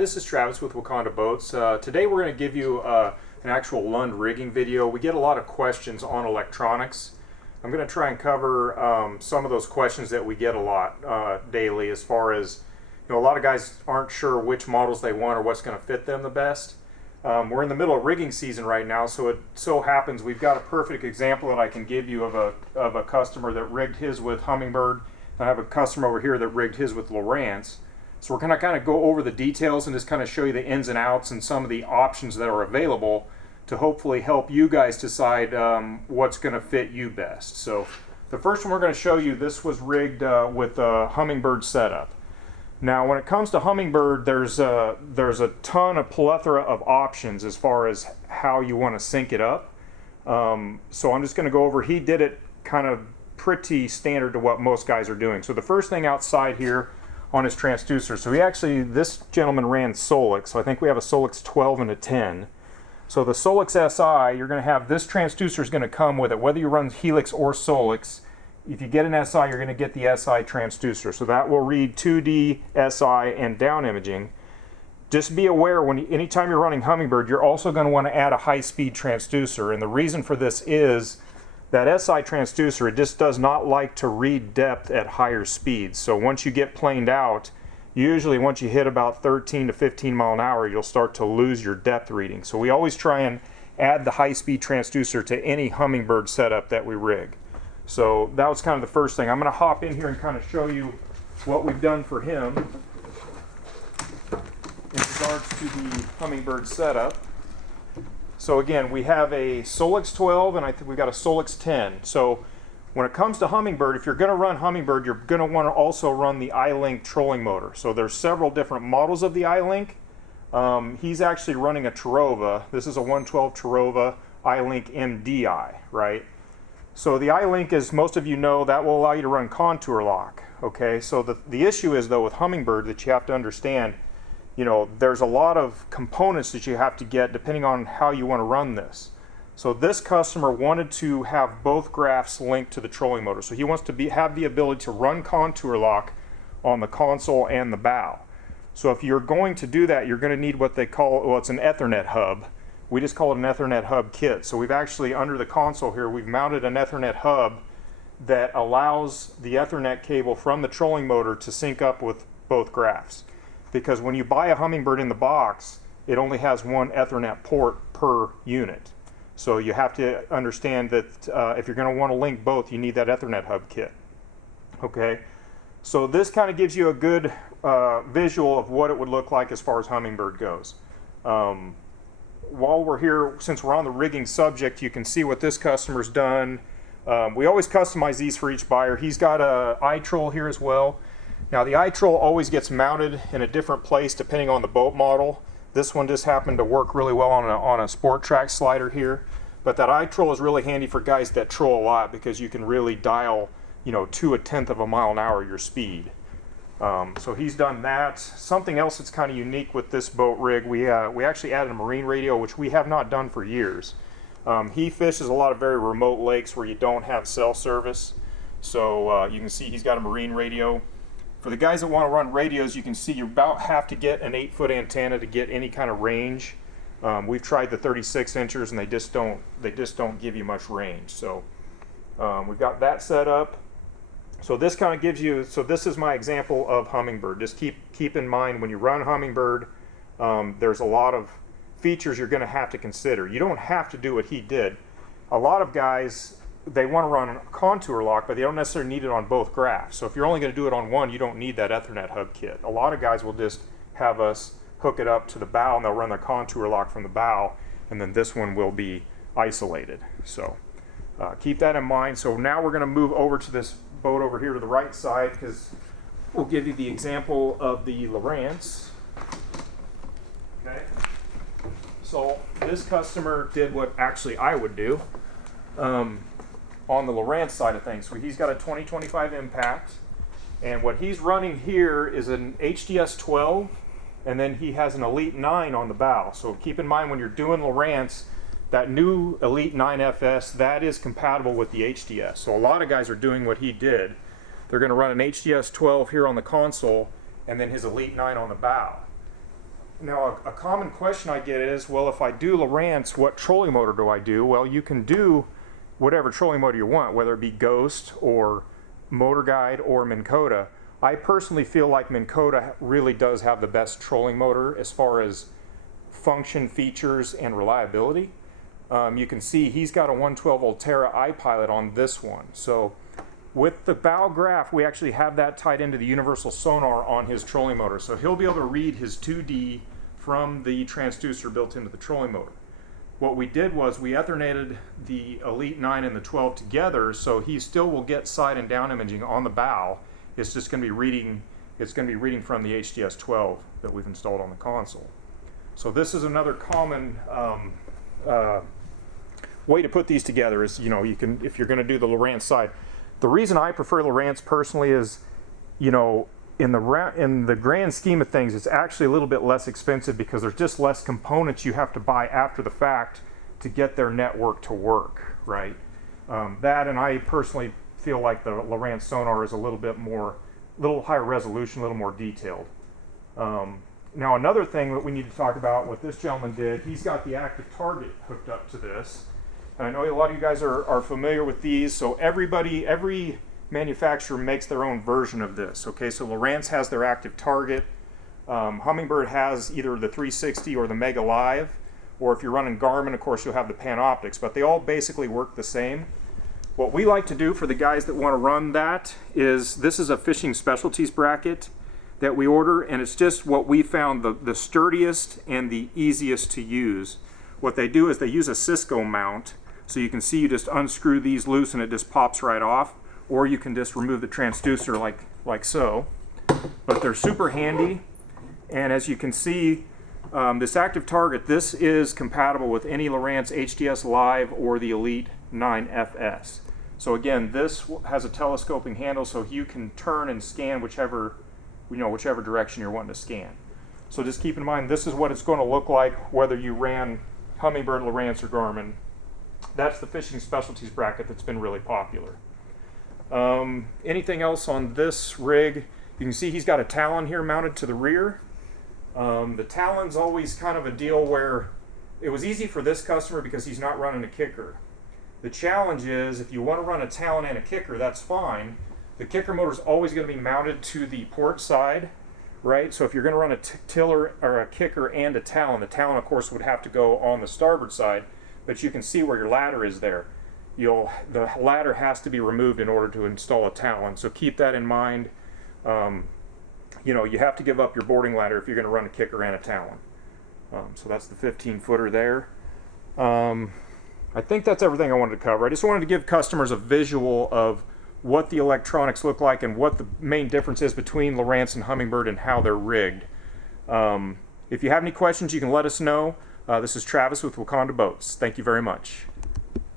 This is Travis with Waconda Boats. Today we're going to give you an actual Lund rigging video. We get a lot of questions on electronics. I'm going to try and cover some of those questions that we get a lot daily, as far as, a lot of guys aren't sure which models they want or what's going to fit them the best. We're in the middle of rigging season right now, so it so happens we've got a perfect example that I can give you of a customer that rigged his with Hummingbird. I have a customer over here that rigged his with Lowrance. So we're going to kind of go over the details and just kind of show you the ins and outs and some of the options that are available to hopefully help you guys decide what's going to fit you best. So the first one we're going to show you, this was rigged with a Hummingbird setup. Now when it comes to Hummingbird, there's a plethora of options as far as how you want to sync it up. So I'm just going to go over, he did it kind of pretty standard to what most guys are doing. So the first thing outside here on his transducer. So this gentleman ran Solix. So I think we have a Solix 12 and a 10. So the Solix SI, you're going to have, this transducer is going to come with it, whether you run Helix or Solix. If you get an SI, you're going to get the SI transducer. So that will read 2D, SI, and down imaging. Just be aware, anytime you're running Hummingbird, you're also going to want to add a high-speed transducer. And the reason for this is that SI transducer, it just does not like to read depth at higher speeds. So once you get planed out, usually once you hit about 13 to 15 mile an hour, you'll start to lose your depth reading. So we always try and add the high-speed transducer to any Hummingbird setup that we rig. So that was kind of the first thing. I'm going to hop in here and kind of show you what we've done for him in regards to the Hummingbird setup. So again, we have a Solix 12 and I think we've got a Solix 10. So when it comes to Hummingbird, if you're going to run Hummingbird, you're going to want to also run the iLink trolling motor. So there's several different models of the iLink. He's actually running a Terova. This is a 112 Terova iLink MDI, right? So the iLink, as most of you know, that will allow you to run contour lock. Okay, so the issue is though with Hummingbird that you have to understand, there's a lot of components that you have to get depending on how you want to run this. So this customer wanted to have both graphs linked to the trolling motor. So he wants to have the ability to run contour lock on the console and the bow. So if you're going to do that, you're going to need what they call, well, it's an Ethernet hub. We just call it an Ethernet hub kit. So we've actually, under the console here, we've mounted an Ethernet hub that allows the Ethernet cable from the trolling motor to sync up with both graphs. Because when you buy a Hummingbird in the box, it only has one Ethernet port per unit. So you have to understand that if you're going to want to link both, you need that Ethernet hub kit. Okay, so this kind of gives you a good visual of what it would look like as far as Hummingbird goes. While we're here, since we're on the rigging subject, you can see what this customer's done. We always customize these for each buyer. He's got a iTroll here as well. Now the iTroll always gets mounted in a different place depending on the boat model. This one just happened to work really well on a sport track slider here. But that iTroll is really handy for guys that troll a lot because you can really dial, to 1/10 of a mile an hour your speed. So he's done that. Something else that's kind of unique with this boat rig, we actually added a marine radio, which we have not done for years. He fishes a lot of very remote lakes where you don't have cell service. So you can see he's got a marine radio. For the guys that want to run radios, you can see you about have to get an 8-foot antenna to get any kind of range. We've tried the 36 inchers and they just don't give you much range. So we've got that set up. So this kind of gives you, so this is my example of Hummingbird. Just keep in mind when you run Hummingbird, there's a lot of features you're going to have to consider. You don't have to do what he did. A lot of guys, they want to run contour lock, but they don't necessarily need it on both graphs. So if you're only going to do it on one, you don't need that Ethernet hub kit. A lot of guys will just have us hook it up to the bow and they'll run their contour lock from the bow, and then this one will be isolated. So keep that in mind. So now we're going to move over to this boat over here to the right side because we'll give you the example of the Lowrance. Okay. So this customer did what actually I would do on the Lowrance side of things. So he's got a 2025 Impact, and what he's running here is an HDS 12, and then he has an Elite 9 on the bow. So keep in mind when you're doing Lowrance, that new Elite 9 FS, that is compatible with the HDS. So a lot of guys are doing what he did. They're going to run an HDS 12 here on the console and then his Elite 9 on the bow. Now, a common question I get is, well, if I do Lowrance, what trolling motor do I do? Well, you can do whatever trolling motor you want, whether it be Ghost or Motor Guide or Minn Kota. I personally feel like Minn Kota really does have the best trolling motor as far as function, features, and reliability. You can see he's got a 112 Ultera iPilot on this one. So with the bow graph, we actually have that tied into the universal sonar on his trolling motor. So he'll be able to read his 2D from the transducer built into the trolling motor. What we did was we Etherneted the Elite 9 and the 12 together, so he still will get side and down imaging on the bow. It's just going to be reading. It's going to be reading from the HDS 12 that we've installed on the console. So this is another common way to put these together. Is, you know, you can, if you're going to do the Lowrance side. The reason I prefer Lowrance personally is, you know, in the grand scheme of things, it's actually a little bit less expensive because there's just less components you have to buy after the fact to get their network to work, right? That, and I personally feel like the Lowrance sonar is a little bit more, little higher resolution, a little more detailed. Now another thing that we need to talk about, what this gentleman did, he's got the active target hooked up to this. And I know a lot of you guys are familiar with these, so every manufacturer makes their own version of this. Okay, so Lowrance has their active target. Humminbird has either the 360 or the Mega Live, or if you're running Garmin, of course, you'll have the Panoptics, but they all basically work the same. What we like to do for the guys that want to run that is, this is a fishing specialties bracket that we order, and it's just what we found the sturdiest and the easiest to use. What they do is they use a Cisco mount, so you can see you just unscrew these loose and it just pops right off, or you can just remove the transducer like so. But they're super handy, and as you can see, this active target, this is compatible with any Lowrance HDS Live or the Elite 9 FS. So again, this has a telescoping handle, so you can turn and scan whichever direction you're wanting to scan. So just keep in mind, this is what it's going to look like whether you ran Humminbird, Lowrance, or Garmin. That's the fishing specialties bracket that's been really popular. Anything else on this rig? You can see he's got a Talon here mounted to the rear. The Talon's always kind of a deal where it was easy for this customer because he's not running a kicker. The challenge is, if you want to run a Talon and a kicker, that's fine. The kicker motor is always going to be mounted to the port side, right? So if you're going to run a tiller or a kicker and a Talon, the Talon, of course, would have to go on the starboard side, but you can see where your ladder is there. The ladder has to be removed in order to install a Talon, so keep that in mind. You know, you have to give up your boarding ladder if you're going to run a kicker and a Talon. So that's the 15-footer there. I think that's everything I wanted to cover. I just wanted to give customers a visual of what the electronics look like and what the main difference is between Lowrance and Humminbird and how they're rigged. If you have any questions, you can let us know. This is Travis with Waconda Boats. Thank you very much.